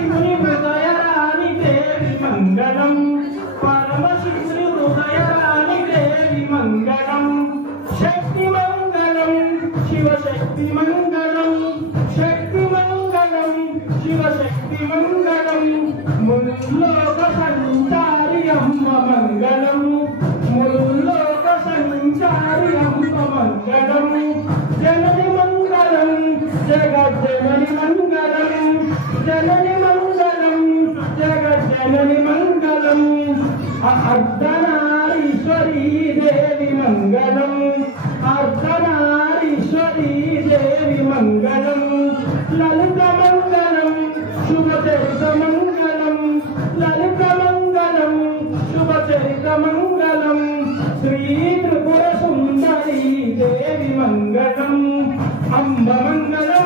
పరమశివుని హృదయరాణి దేవి మంగళం పరమశివుని హృదయరాణి దేవి మంగళం శక్తి మంగళం శివశక్తి మంగళం శక్తి మంగళం శివశక్తి మంగళం ముల్లోక సంచారి అమ్మ మంగళం ముల్లోక సంచారి అమ్మ మంగళం జనని మంగళం జగజ్జనని మంగళం జనని మంగళం జగజ్జనని మంగళం అర్ధనారీశ్వరీ దేవి మంగళం అర్ధనారీశ్వరీ దేవి మంగళం లలిత